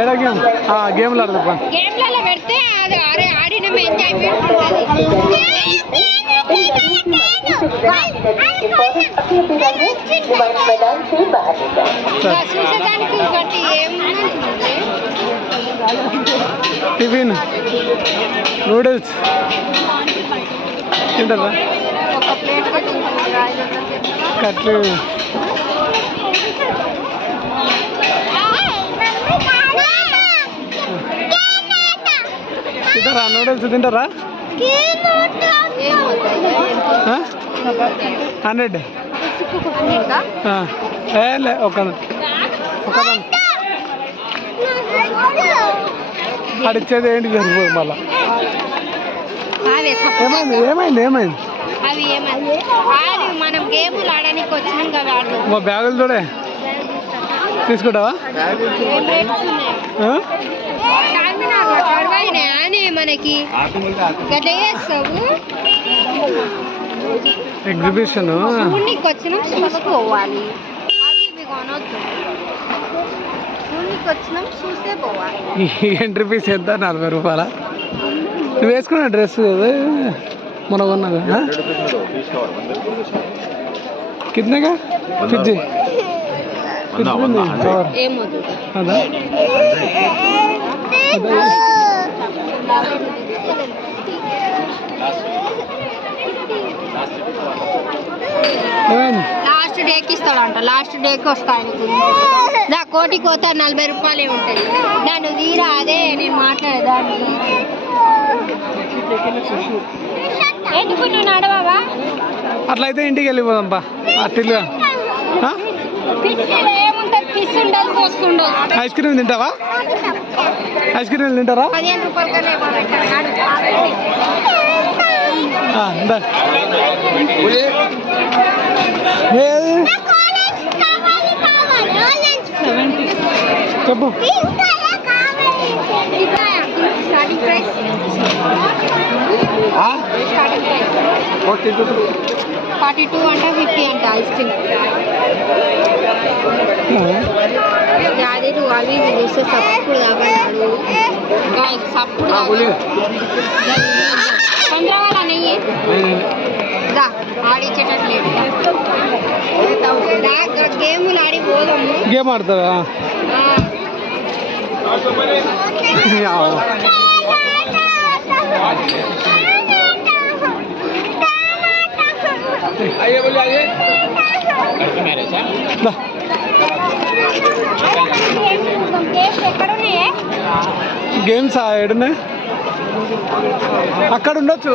ఏడా గేమ్ గేమ్లు ఆడదా గేమ్లలో పెడితే అది అరే ఆడిన ఎంజాయ్మెంట్ చూసేదానికి ఒకటి ఏమంటుంది టిఫిన్ నూడిల్స్ తింటారా ఒక ప్లేట్ కట్లు తింటారా నూడిల్స్ తింటారా 100 ఒకదాన్ని అడిచేది ఏంటి సరిపోదు మళ్ళా ఏమైంది ఏమైంది ఏమైంది అవి ఏమైంది మనం గేములు ఆడడానికి వచ్చినాం కదా మా బ్యాగులు చూడే తీసుకుంటావా అని మనకి ఎగ్జిబిషన్ వచ్చినాం చూసుకోవాలి అవి ఇవి కొనొద్దు వచ్చినాం చూసే పోవాలి ఎంట్రీ ఫీస్ ఎంత 40 రూపాయల నువ్వు వేసుకున్న డ్రెస్ మన కొన్నాగా కితనేగా ఫ్రిడ్జ్ అదా లాస్ట్ డేకి ఇస్తాడంట లాస్ట్ డేకి వస్తాను దా కోటికి పోతే 40 రూపాయలే ఉంటుంది దాన్ని తీరా అదే నేను మాట్లాడేదాన్ని ఎందుకు నువ్వు నడవా అట్లయితే ఇంటికి వెళ్ళిపోదాంపా అట్టిల్గా ఏముంటుంది పిస్ ఉండదు కోస్తు ఉండదు ఐస్ క్రీమ్ తింటావా ఐస్ క్రీమ్ తింటారా 15 రూపాయల కన్నా చెప్పు 42 అంటే 50 అంట ఐస్ క్రీమ్ అది నువ్వు అవి చూస్తే సప్పుడు కాబట్టాడు సప్పుడు చంద్రవాళ్ళ నెయ్యి దా ఆడిచ్చేటట్లేదు గేములు ఆడి పోదాము గేమ్ ఆడతారా గేమ్స్ ఏడున్నా అక్కడ ఉండొచ్చు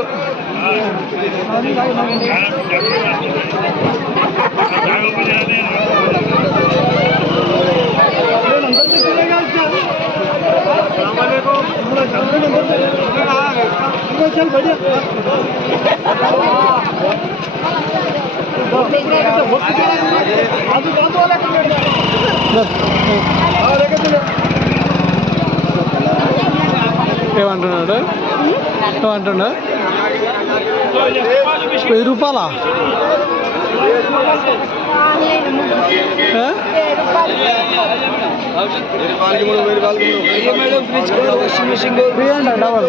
ఏమంటున్నాడు ఏమంటున్నా 1000 రూపాయలా డబల్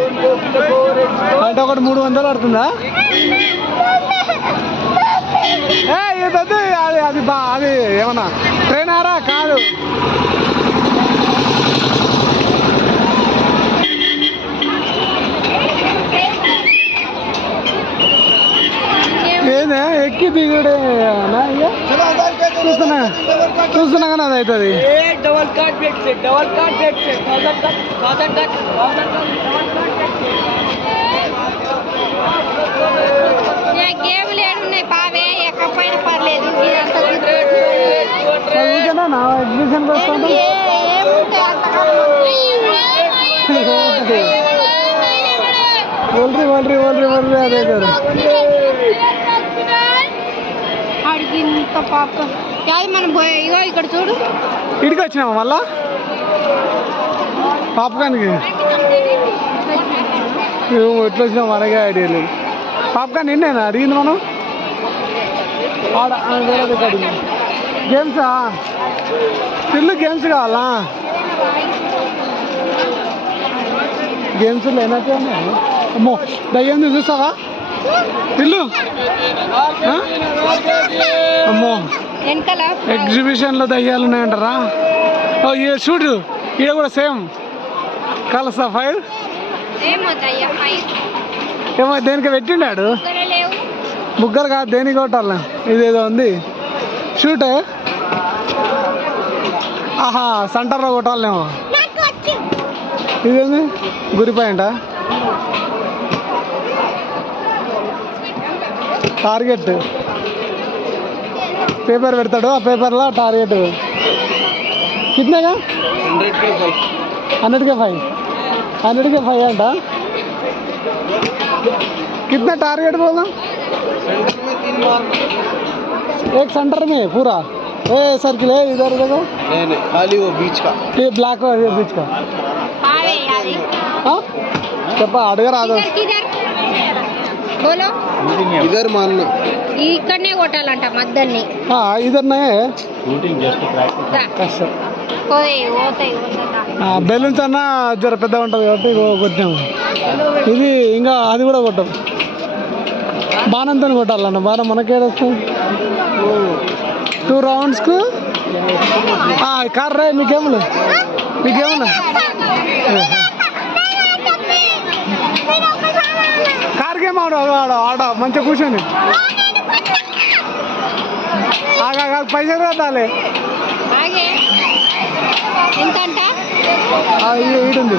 అంటే ఒకటి 300 పడుతుందా అది అది అది ఏమన్నా ట్రైనరా కాదు ఏదే ఎక్కి దిగుడే చూస్తున్నా కానీ అది అవుతుంది గేమ్లు ఏడున్నాయి బావే ఎక్కపోయినా పర్లేదు ఎగ్జిబిషన్కి వస్తాను అదే కదా అడిగింత పాప మనం ఇగో ఇక్కడ చూడు ఇడికి వచ్చినామా మళ్ళా పాపకానికి ఎట్లా వచ్చినాం మనకే ఐడియా లేదు పాపకాన్ నిన్నేనా అడిగింది మనం ఆడ గేమ్సా పిల్లు గేమ్స్ కావాలా? గేమ్స్ లేనట్టు అమ్మో దయ్యం చూస్తావా పిల్లు? అమ్మో వెనకాల ఎగ్జిబిషన్లో దయ్యాలు ఉన్నాయంటారా? ఓ ఈ చూడు ఈడ కూడా సేమ్ కలసా ఫైవ్ ఏమో దేనికి పెట్టిండాడు. ముగ్గురు కాదు దేనికి కొట్టాల ఇదేదో ఉంది షూట్. ఆహా సెంటర్లో కొట్టాలేమో. ఇదేంది గురి పాయింట్ టార్గెట్ పేపర్ పెడతాడు ఆ పేపర్లో టార్గెట్ కితనేగా 100 के 5 100 के 5 अंटा कितना टारगेट बोला? एक सेंटर में पूरा ए सर्किल है इधर देखो नहीं खाली वो बीच का ये ब्लैक है ये बीच का हाँ చెప్పా అడగ రాదు బోలో इधर मारना ఇక్కడనే కొట్టాలంట మద్దన్ని. ఇదర్నే शूटिंग जस्ट प्रैक्टिस కష్టం. పోతాయి బెలూన్స్ అన్న జర పెద్దగా ఉంటుంది కాబట్టి కొట్టాము. ఇది ఇంకా అది కూడా కొట్టాం. బాణంతో కొట్టాలన్న బాణం మనకేడొస్తాం 2 రౌండ్స్కు. కార్ రా మీకేమన్నా కార్ గేమ్ ఆడ మంచిగా కూర్చొని పైసలు కట్టాలి. ఎంతంట ఈడుంది